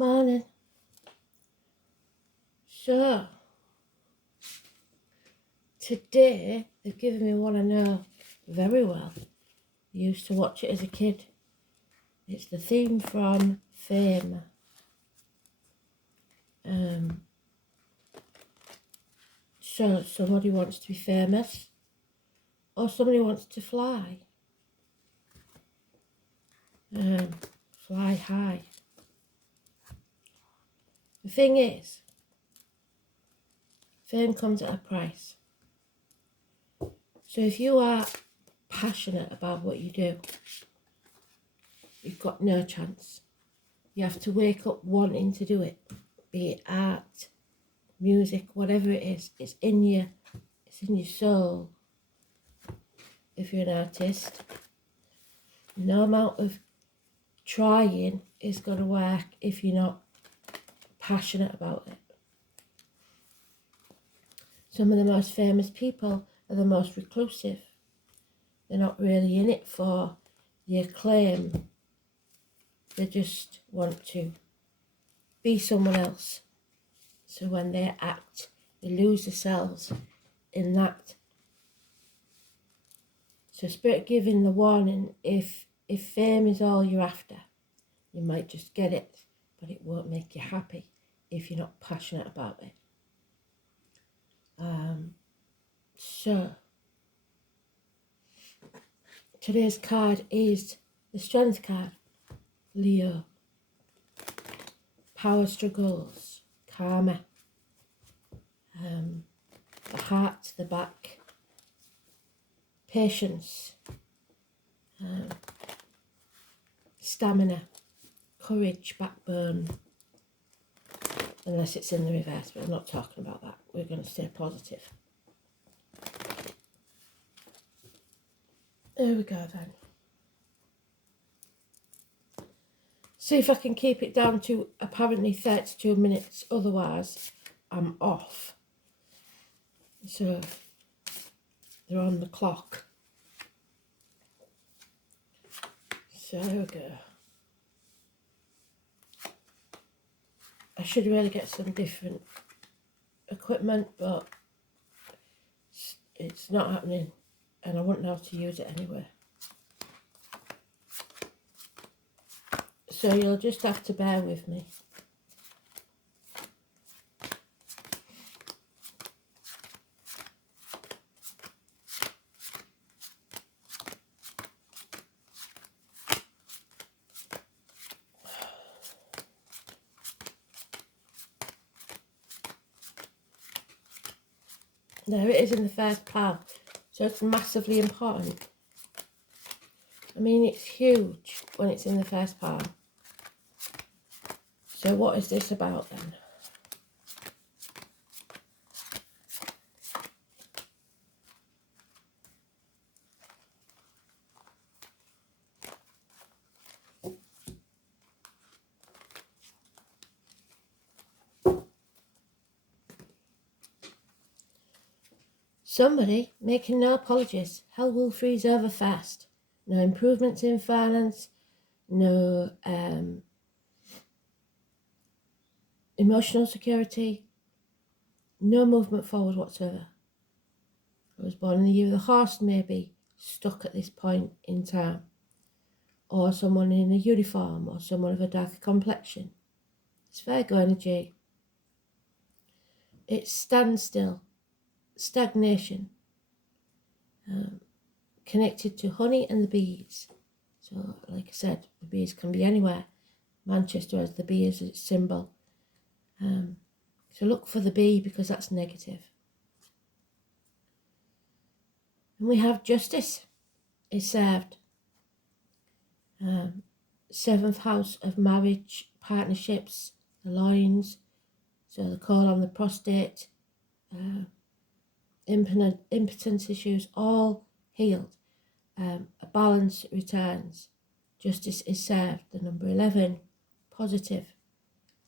Morning. So, today they've given me one I know very well. I used to watch it as a kid. It's the theme from Fame. So somebody wants to be famous, or somebody wants to fly. Fly high. The thing is, fame comes at a price. So if you are passionate about what you do, you've got no chance. You have to wake up wanting to do it, be it art, music, whatever it is. It's in you. It's in your soul. If you're an artist, no amount of trying is going to work if you're not passionate about it. Some of the most famous people are the most reclusive. They're not really in it for the acclaim. They just want to be someone else. So when they act, they lose themselves in that. So Spirit giving the warning, if fame is all you're after, you might just get it, but it won't make you happy if you're not passionate about it. So today's card is the Strength card, Leo. Power struggles, karma, the heart, the back, patience, stamina, courage, backbone, unless it's in the reverse, but I'm not talking about that. We're going to stay positive. There we go then. See if I can keep it down to apparently 32 minutes, otherwise I'm off. So they're on the clock. So there we go. I should really get some different equipment, but it's not happening, and I wouldn't know how to use it anyway. So you'll just have to bear with me. There it is in the first pile, so it's massively important. I mean, it's huge when it's in the first pile. So what is this about then? Somebody making no apologies. Hell will freeze over fast. No improvements in finance. No emotional security. No movement forward whatsoever. I was born in the year of the horse, maybe stuck at this point in time. Or someone in a uniform, or someone of a darker complexion. It's Virgo energy. It's standstill. Stagnation, connected to honey and the bees. So like I said, the bees can be anywhere. Manchester has the bee as its symbol. So look for the bee because that's negative. And we have justice is served. Seventh house of marriage, partnerships, the loins, so the call on the prostate, impotence issues, all healed. A balance returns. Justice is served. The number 11, positive,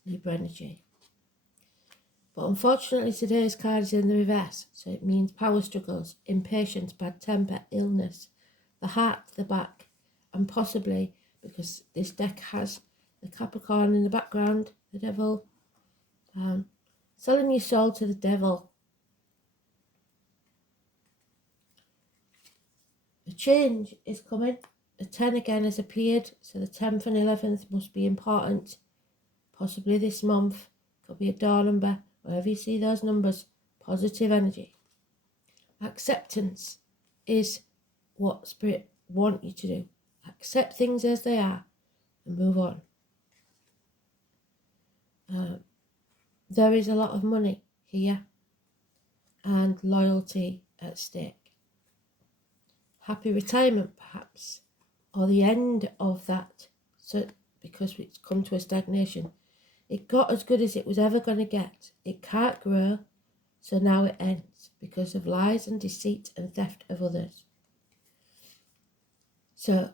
Libra energy. But unfortunately today's card is in the reverse, so it means power struggles, impatience, bad temper, illness, the heart, the back, and possibly, because this deck has the Capricorn in the background, The devil, selling your soul to the devil. The change is coming. The 10 again has appeared, so the 10th and 11th must be important. Possibly this month. Could be a door number. Wherever you see those numbers, positive energy. Acceptance is what Spirit want you to do. Accept things as they are and move on. There is a lot of money here and loyalty at stake. Happy retirement, perhaps, or the end of that. So, because it's come to a stagnation, it got as good as it was ever going to get. It can't grow, so now it ends because of lies and deceit and theft of others. So,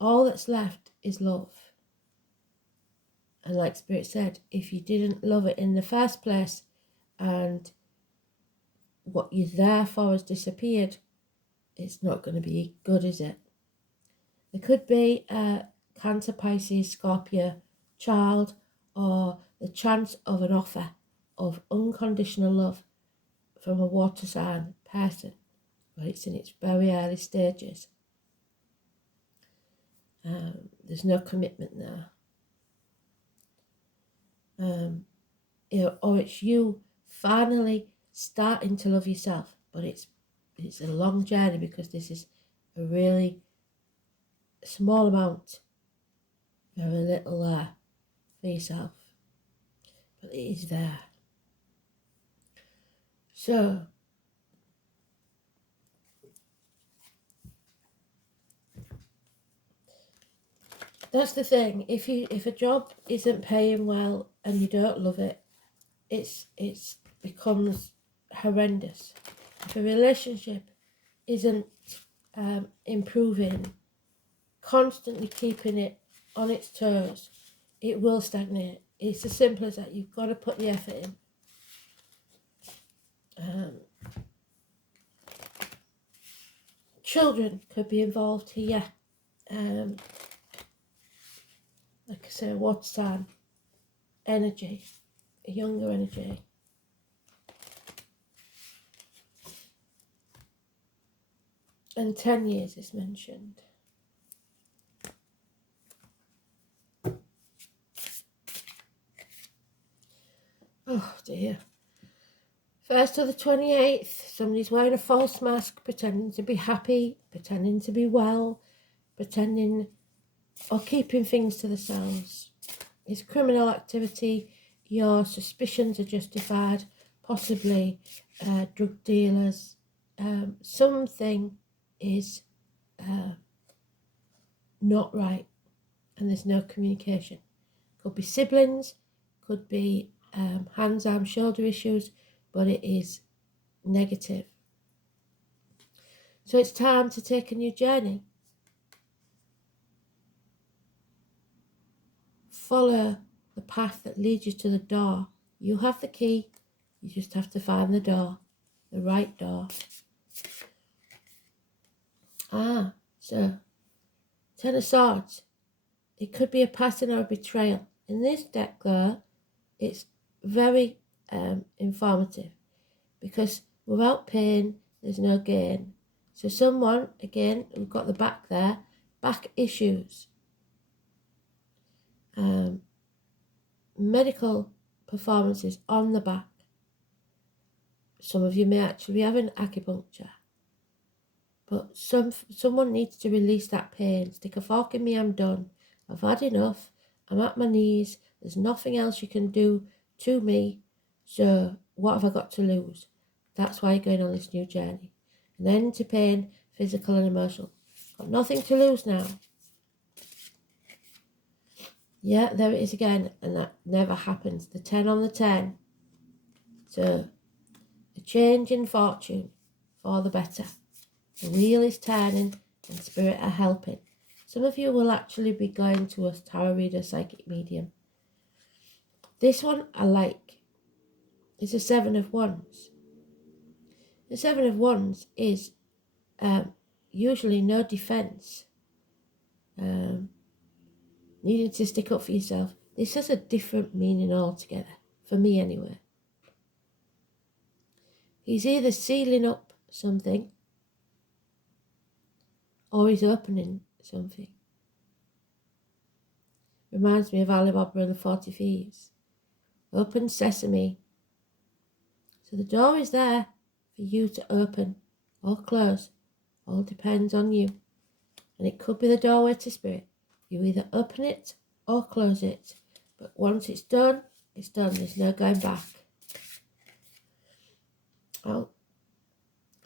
all that's left is love. And like Spirit said, if you didn't love it in the first place and what you're there for has disappeared, it's not going to be good, is it? There could be a Cancer, Pisces, Scorpio child, or the chance of an offer of unconditional love from a water sign person, but it's in its very early stages. There's no commitment there. Or it's you finally starting to love yourself, but it's a long journey because this is a really small amount, very little there for yourself, but it is there. So that's the thing. If a job isn't paying well and you don't love it, it's becomes horrendous. If a relationship isn't improving, constantly keeping it on its toes, it will stagnate. It's as simple as that. You've got to put the effort in. Children could be involved here. Like I say, water sign energy, a younger energy. And 10 years is mentioned. Oh dear. 1st to the 28th, somebody's wearing a false mask, pretending to be happy, pretending to be well, pretending or keeping things to themselves. It's criminal activity. Your suspicions are justified, possibly drug dealers. Something is not right, and there's no communication. Could be siblings, could be hands, arm, shoulder issues, but it is negative. So it's time to take a new journey. Follow the path that leads you to the door. You have the key, you just have to find the door, the right door. So 10 of Swords. It could be a passing or a betrayal. In this deck though, it's very informative, because without pain, there's no gain. So someone, again, we've got the back there, back issues, medical performances on the back. Some of you may actually be having acupuncture, but someone needs to release that pain. Stick a fork in me, I'm done. I've had enough. I'm at my knees. There's nothing else you can do to me. So what have I got to lose? That's why you're going on this new journey. An end to pain, physical and emotional. Got nothing to lose now. Yeah, there it is again, and that never happens. The 10 on the 10. So a change in fortune for the better. The wheel is turning and Spirit are helping. Some of you will actually be going to a tarot reader, psychic medium. This one I like. It's a 7 of Wands. The 7 of Wands is usually no defense. needing to stick up for yourself. This has a different meaning altogether, for me anyway. He's either sealing up something or he's opening something. Reminds me of Ali Baba and the 40 Thieves. Open sesame. So the door is there for you to open or close. All depends on you. And it could be the doorway to spirit. You either open it or close it. But once it's done, it's done. There's no going back. Oh,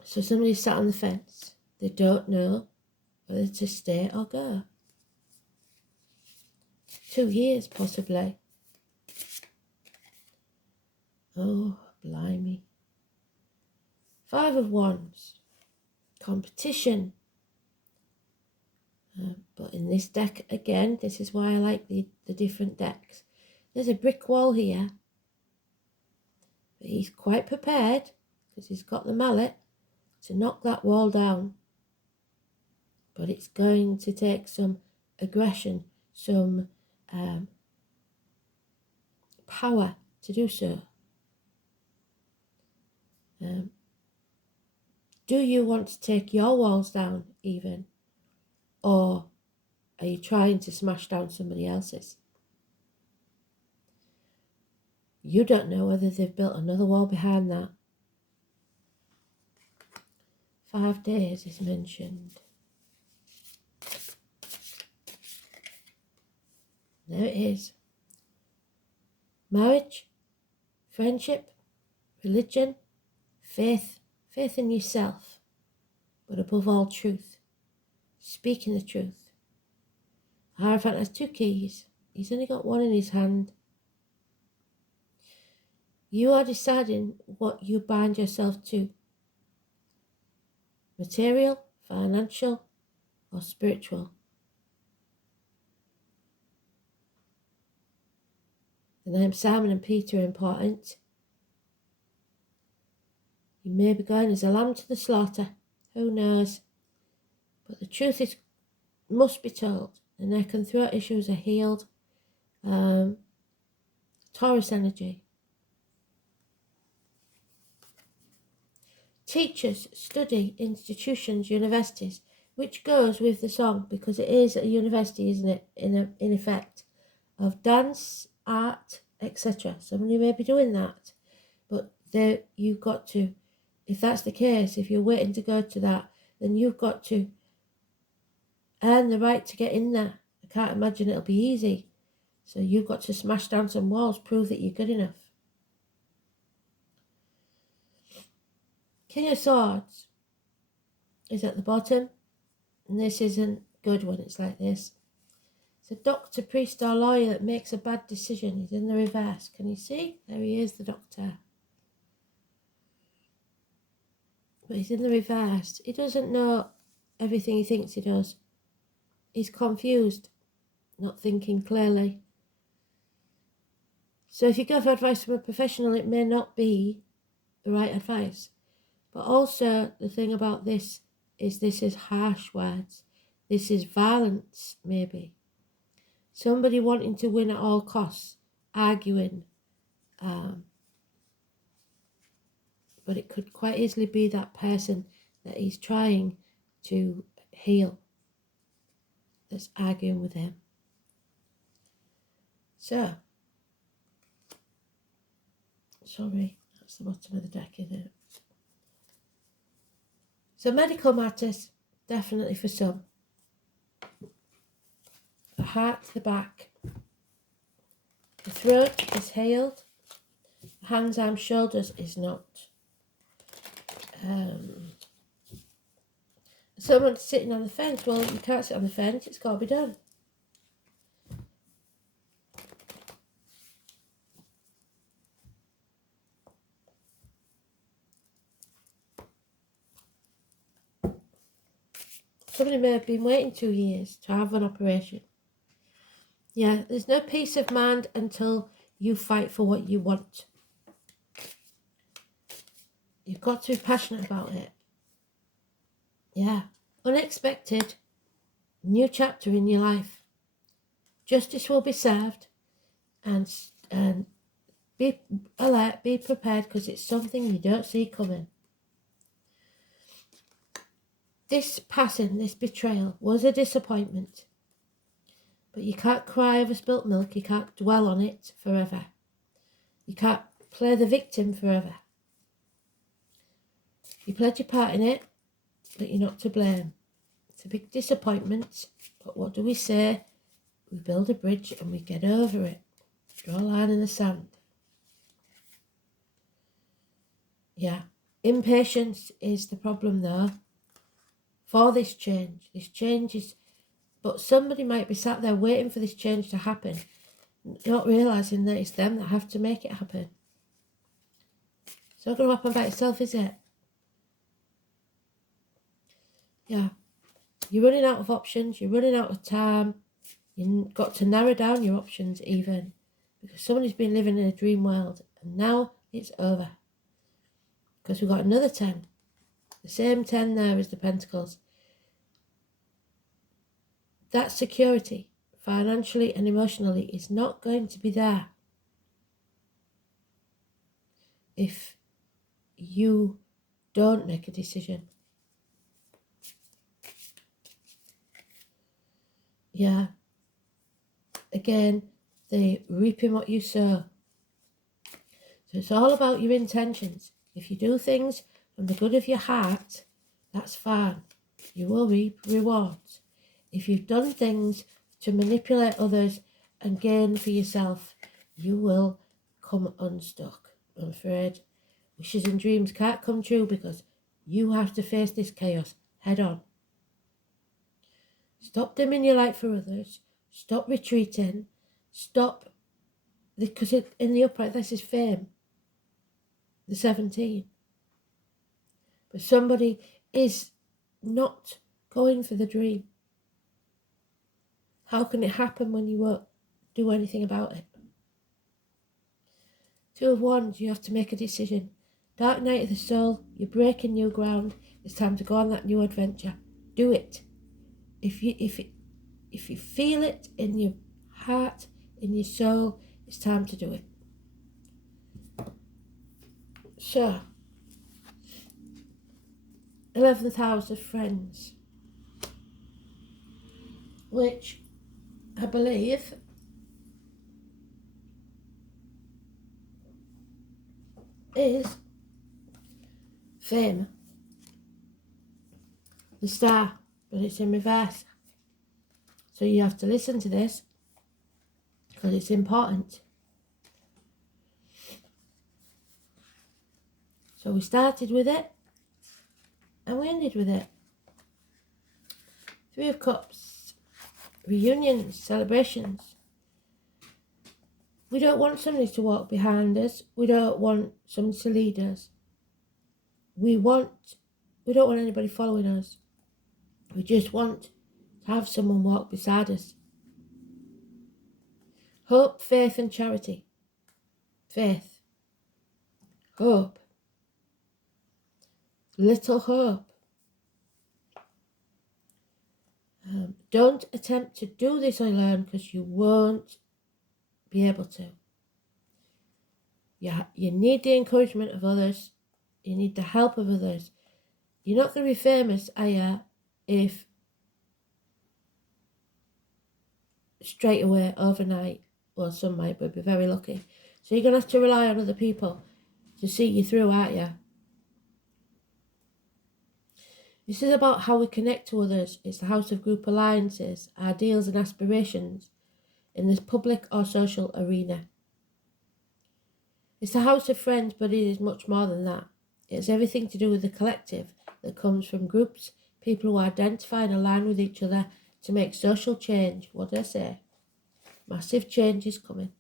so somebody sat on the fence. They don't know whether to stay or go. 2 years, possibly. Oh, blimey. 5 of Wands. Competition. But in this deck, again, this is why I like the different decks. There's a brick wall here. But he's quite prepared, because he's got the mallet, to knock that wall down. But it's going to take some aggression, some power to do so. Do you want to take your walls down even? Or are you trying to smash down somebody else's? You don't know whether they've built another wall behind that. 5 days is mentioned. There it is. Marriage, friendship, religion, faith in yourself, but above all truth, speaking the truth. Hierophant has 2 keys. He's only got 1 in his hand. You are deciding what you bind yourself to. Material, financial, or spiritual. The names Simon and Peter are important. You may be going as a lamb to the slaughter. Who knows? But the truth must be told. The neck and throat issues are healed. Taurus energy. Teachers, study, institutions, universities, which goes with the song because it is a university, isn't it? In effect, of dance, art, etc. Some of you may be doing that, but you've got to. If that's the case, if you're waiting to go to that, then you've got to earn the right to get in there. I can't imagine it'll be easy. So you've got to smash down some walls, prove that you're good enough. King of Swords is at the bottom, and this isn't good when it's like this. It's a doctor, priest, or lawyer that makes a bad decision. He's in the reverse. Can you see? There he is, the doctor. But he's in the reverse. He doesn't know everything he thinks he does. He's confused, not thinking clearly. So if you go for advice from a professional, it may not be the right advice. But also the thing about this is harsh words. This is violence, maybe. Somebody wanting to win at all costs, arguing. But it could quite easily be that person that he's trying to heal that's arguing with him. So, sorry, that's the bottom of the deck, isn't it? So medical matters, definitely for some. The heart, the back. The throat is healed. The hands, arms, shoulders is not. Someone's sitting on the fence. Well, you can't sit on the fence. It's got to be done. Somebody may have been waiting 2 years to have an operation. Yeah, there's no peace of mind until you fight for what you want. You've got to be passionate about it. Yeah. Unexpected. New chapter in your life. Justice will be served, and be alert, be prepared, because it's something you don't see coming. This passing, this betrayal, was a disappointment. But you can't cry over spilt milk. You can't dwell on it forever. You can't play the victim forever. You played your part in it, but you're not to blame. It's a big disappointment, but what do we say? We build a bridge and we get over it. Draw a line in the sand. Yeah. Impatience is the problem, though, for this change. This change is... But somebody might be sat there waiting for this change to happen, not realising that it's them that have to make it happen. It's not going to happen by itself, is it? Yeah. You're running out of options. You're running out of time. You've got to narrow down your options even. Because somebody's been living in a dream world. And now it's over. Because we've got another 10. The same 10 there as the Pentacles. That security, financially and emotionally, is not going to be there if you don't make a decision. Yeah. Again, the reaping what you sow. So it's all about your intentions. If you do things from the good of your heart, that's fine. You will reap rewards. If you've done things to manipulate others and gain for yourself, you will come unstuck. I'm afraid wishes and dreams can't come true because you have to face this chaos head on. Stop dimming your light for others. Stop retreating. Stop, because in the upright, this is fame. The 17. But somebody is not going for the dream. How can it happen when you won't do anything about it? 2 of Wands, you have to make a decision. Dark night of the soul, you're breaking new ground. It's time to go on that new adventure. Do it. If you feel it in your heart, in your soul, it's time to do it. So, 11th house of friends, which I believe is fame. The star, but it's in reverse. So you have to listen to this because it's important. So we started with it and we ended with it. 3 of Cups, reunions, celebrations. We don't want somebody to walk behind us. We don't want somebody to lead us. We don't want anybody following us. We just want to have someone walk beside us. Hope, faith and charity. Faith. Hope. Little hope. Don't attempt to do this alone because you won't be able to. You need the encouragement of others. You need the help of others. You're not going to be famous, are you, if straight away, overnight, well, some might, but be very lucky. So you're going to have to rely on other people to see you through, aren't you? This is about how we connect to others. It's the house of group alliances, ideals and aspirations in this public or social arena. It's the house of friends, but it is much more than that. It's everything to do with the collective that comes from groups, people who identify and align with each other to make social change. What did I say? Massive change is coming.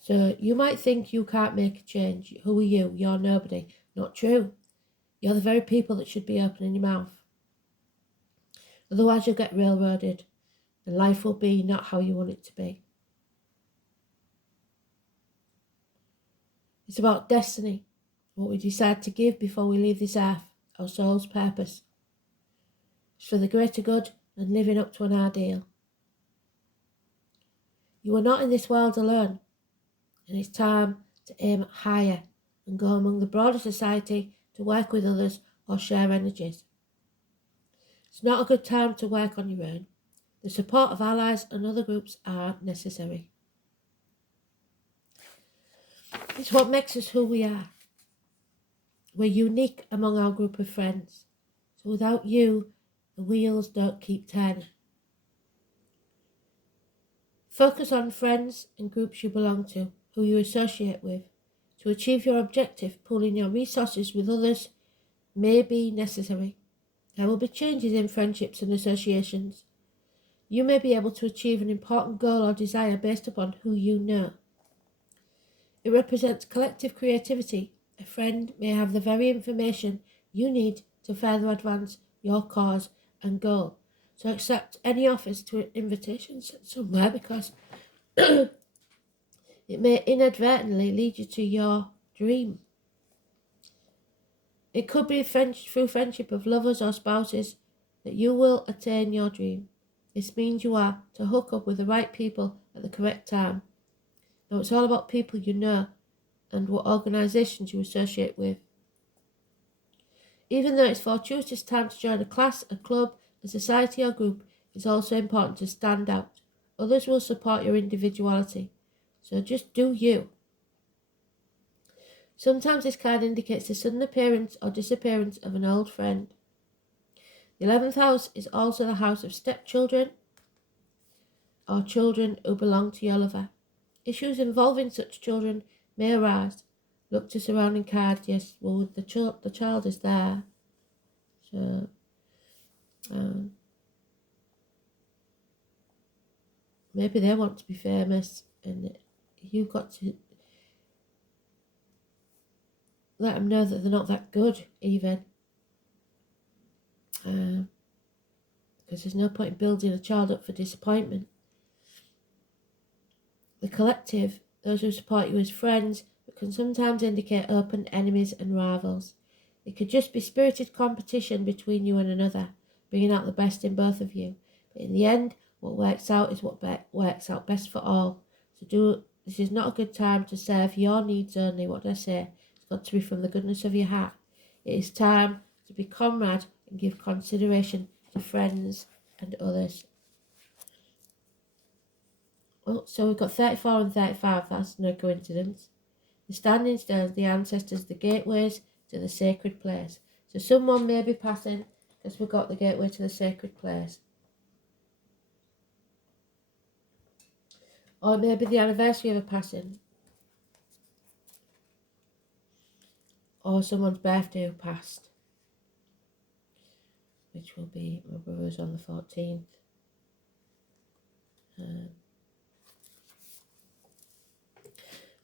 So you might think you can't make a change. Who are you? You're nobody. Not true. You're the very people that should be opening your mouth. Otherwise you'll get railroaded and life will be not how you want it to be. It's about destiny, what we decide to give before we leave this earth, our soul's purpose. It's for the greater good and living up to an ideal. You are not in this world alone, and it's time to aim higher and go among the broader society to work with others or share energies. It's not a good time to work on your own. The support of allies and other groups are necessary. It's what makes us who we are. We're unique among our group of friends. So without you, the wheels don't keep turning. Focus on friends and groups you belong to, who you associate with. To achieve your objective, pooling your resources with others may be necessary. There will be changes in friendships and associations. You may be able to achieve an important goal or desire based upon who you know. It represents collective creativity. A friend may have the very information you need to further advance your cause and goal. So accept any offers to invitations somewhere, because it may inadvertently lead you to your dream. It could be through friendship of lovers or spouses that you will attain your dream. This means you are to hook up with the right people at the correct time. Now it's all about people you know and what organisations you associate with. Even though it's fortuitous time to join a class, a club, a society or group, it's also important to stand out. Others will support your individuality, so just do you. Sometimes this card indicates the sudden appearance or disappearance of an old friend. The 11th house is also the house of stepchildren or children who belong to your lover. Issues involving such children may arise. Look to surrounding card. Yes, well, the child is there. So, maybe they want to be famous, and you've got to let them know that they're not that good, even. Because there's no point in building a child up for disappointment. The collective, those who support you as friends, but can sometimes indicate open enemies and rivals. It could just be spirited competition between you and another, bringing out the best in both of you. But in the end, what works out is what works out best for all. So this is not a good time to serve your needs only. What did I say? It's got to be from the goodness of your heart. It is time to be comrade and give consideration to friends and others. Oh, so we've got 34 and 35. That's no coincidence. The standing stones, the ancestors, the gateways to the sacred place. So someone may be passing, because we've got the gateway to the sacred place. Or maybe the anniversary of a passing. Or someone's birthday who passed, which will be my brother's on the 14th.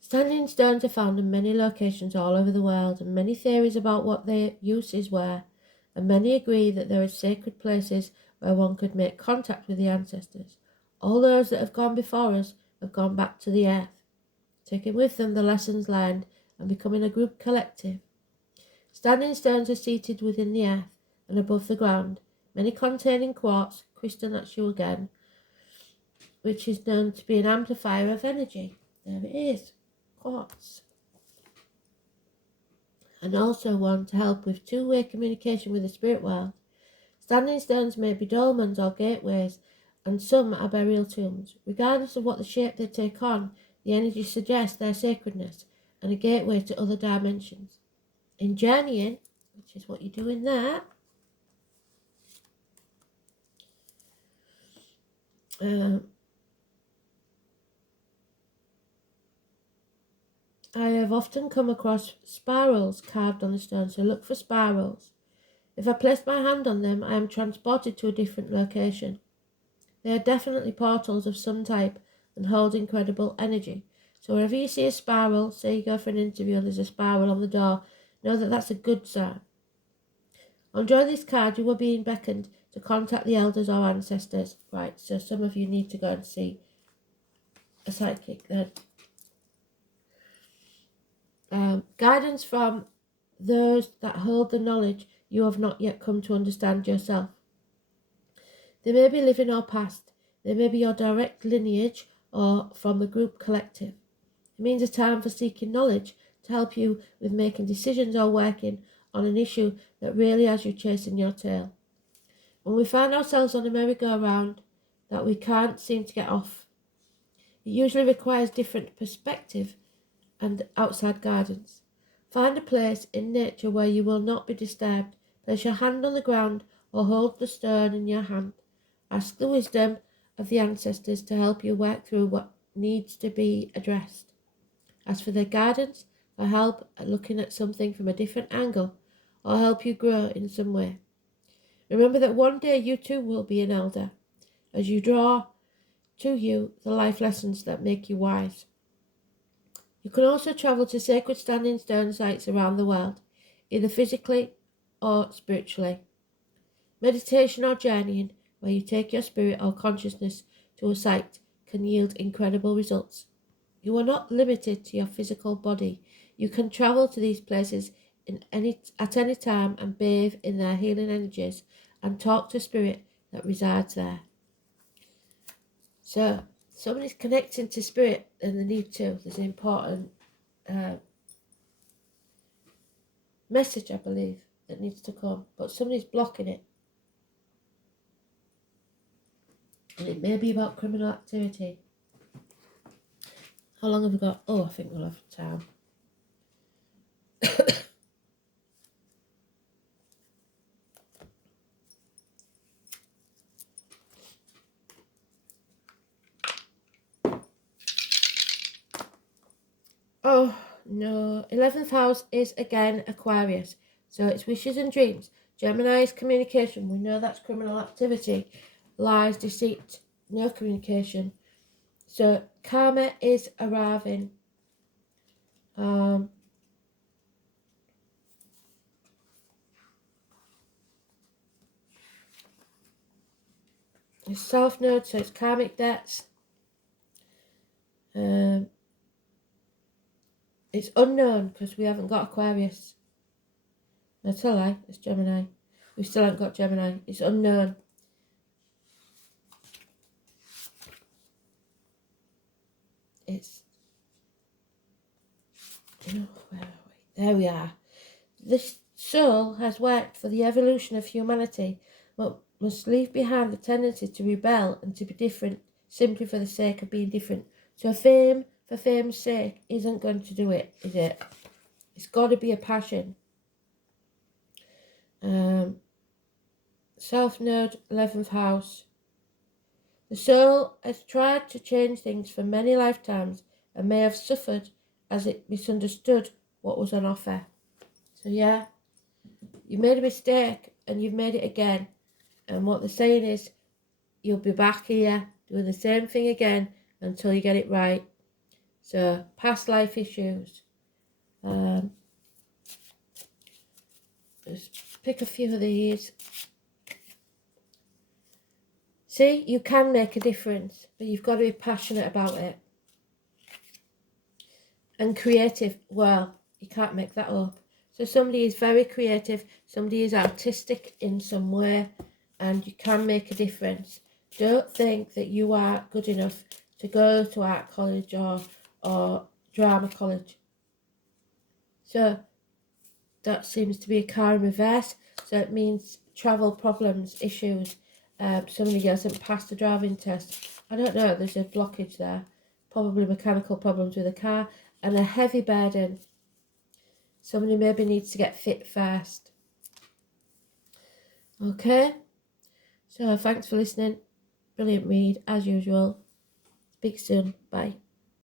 Standing stones are found in many locations all over the world, and many theories about what their uses were, and many agree that there are sacred places where one could make contact with the ancestors. All those that have gone before us have gone back to the earth, taking with them the lessons learned and becoming a group collective. Standing stones are seated within the earth and above the ground, many containing quartz, crystal, that's you again, which is known to be an amplifier of energy. There it is. Quartz. And also one to help with two-way communication with the spirit world. Standing stones may be dolmens or gateways, and some are burial tombs. Regardless of what the shape they take on, the energy suggests their sacredness and a gateway to other dimensions. In journeying, which is what you're doing there, I have often come across spirals carved on the stone, so look for spirals. If I place my hand on them, I am transported to a different location. They are definitely portals of some type and hold incredible energy. So wherever you see a spiral, say you go for an interview and there's a spiral on the door, know that that's a good sign. On drawing this card, you are being beckoned to contact the elders or ancestors. Right, so some of you need to go and see a psychic then. Guidance from those that hold the knowledge you have not yet come to understand yourself. They may be living or past. They may be your direct lineage or from the group collective. It means a time for seeking knowledge to help you with making decisions or working on an issue that really has you chasing your tail. When we find ourselves on a merry-go-round that we can't seem to get off, it usually requires different perspective and outside guidance. Find a place in nature where you will not be disturbed. Place your hand on the ground or hold the stone in your hand. Ask the wisdom of the ancestors to help you work through what needs to be addressed. Ask for their guidance, for help at looking at something from a different angle, or help you grow in some way. Remember that one day you too will be an elder, as you draw to you the life lessons that make you wise. You can also travel to sacred standing stone sites around the world, either physically or spiritually. Meditation or journeying, where you take your spirit or consciousness to a site, can yield incredible results. You are not limited to your physical body. You can travel to these places at any time and bathe in their healing energies and talk to spirit that resides there. So, somebody's connecting to spirit and they need to. There's an important message, I believe, that needs to come, but somebody's blocking it. And it may be about criminal activity. How long have we got? Oh, I think we'll have time. Oh, no. 11th house is again Aquarius. So it's wishes and dreams. Gemini is communication. We know that's criminal activity. Lies, deceit, no communication. So karma is arriving. It's South Node, so it's karmic debts. It's unknown because we haven't got Aquarius. That's a lie. It's Gemini. We still haven't got Gemini. It's unknown. It's... where are we? There we are. This soul has worked for the evolution of humanity, but must leave behind the tendency to rebel and to be different simply for the sake of being different. So fame for fame's sake isn't going to do it, is it? It's got to be a passion. South Node, 11th house. The soul has tried to change things for many lifetimes and may have suffered as it misunderstood what was on offer. So yeah, you made a mistake and you've made it again. And what they're saying is, you'll be back here doing the same thing again until you get it right. So, past life issues. Just pick a few of these. See, you can make a difference, but you've got to be passionate about it. And creative, well, you can't make that up. So somebody is very creative, somebody is artistic in some way, and you can make a difference. Don't think that you are good enough to go to art college or drama college. So that seems to be a car in reverse. So it means travel problems, issues. Somebody hasn't passed the driving test. I don't know, there's a blockage there. Probably mechanical problems with the car and a heavy burden. Somebody maybe needs to get fit first. Okay, so thanks for listening. Brilliant read as usual. Speak soon. Bye.